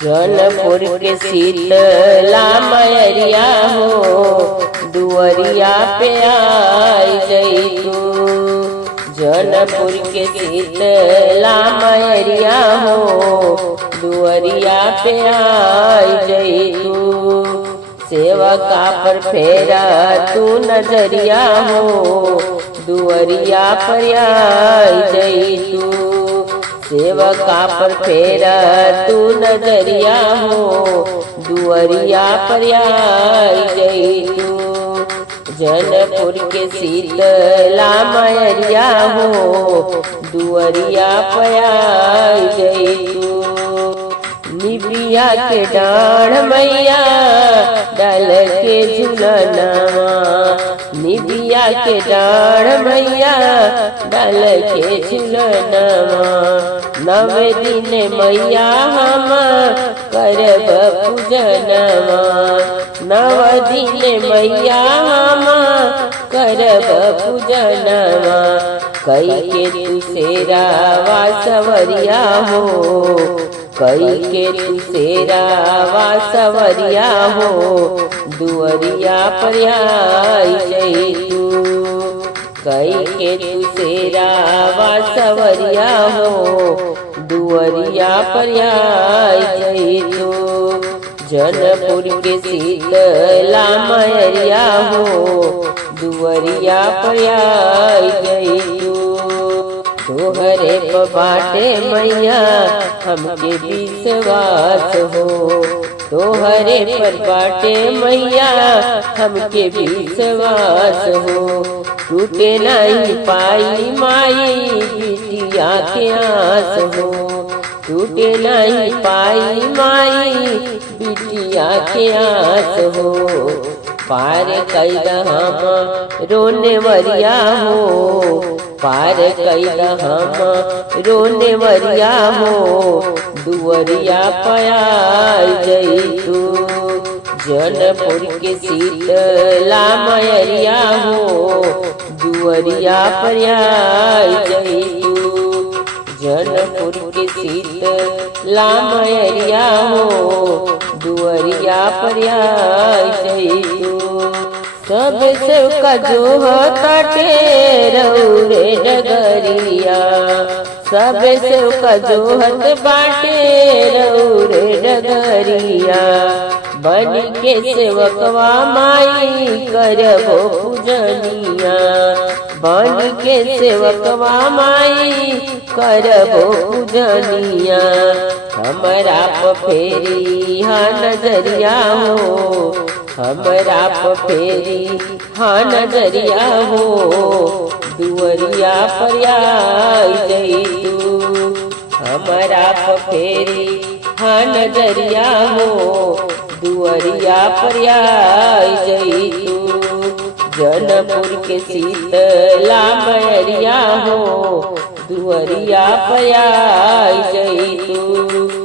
जौनपुर के शीतला मयरिया हो, दुअरिया पे आई जई तू। जौनपुर के शीतला मयरिया हो, दुअरिया पे आई जई तू। सेवका पर फेरा तू नजरिया हो, दुअरिया पर आई जई तू। सेवका पर फेरा तू नजरिया हो, दुअरिया पर आई जई तू। जौनपुर के शीतला मयरिया हो, दुअरिया पर आई जई तू। निबिया के डाढ़ मैया डाल के झुलनवा, निबिया के डाढ़ मैया डाल के झुलनवा। नवे दिन मैया हम करब पूजनवा, नव दिन मैया हम करब पूजनवा। कई के तू सेरावा सवरिया हो, कई के तू सेरावा सवरिया हो, दुअरिया पर आई जई तू। कई के तू सेरावा सवरिया हो, दुअरिया पर आई जई तू। जौनपुर के शीतला मयरिया हो, दुअरिया पर आई जई तू। तोहरे पर बाटे मैया हमके विश्वास हो, तोहरे पर बाटे मैया हमके विश्वास हो। टूटे नहीं पाई माई बिटिया के आस हो, टूटे नहीं पाई माई बिटिया के आस हो। पार कैद हम रोने वरिया हो, पार कैद हम रोने वरिया हो, दुअरिया पर आई जई तू। जौनपुर के शीतला मयरिया हो, दुअरिया पर आई जई तू। जौनपुर के शीतला मयरिया हो, दुअरिया पर आई जई तू। सब सेवका जो ताटे रौरे डगरिया, सब सेवका जोहत बाटे रौरे डगरिया। बन के सेवकवा माई करबो पूजनिया, बन के सेवकवा माई करबो पूजनिया। हमरा पर फेरी हाँ नजरिया हो, हमरा पर फेरी हाँ नजरिया हो, दुअरिया पर आई जई तू। हमरा पर फेरी हाँ नजरिया हो, दुअरिया पर आई जई तू। जौनपुर के शीतला मयरिया हो, दुअरिया पर आई जई तू।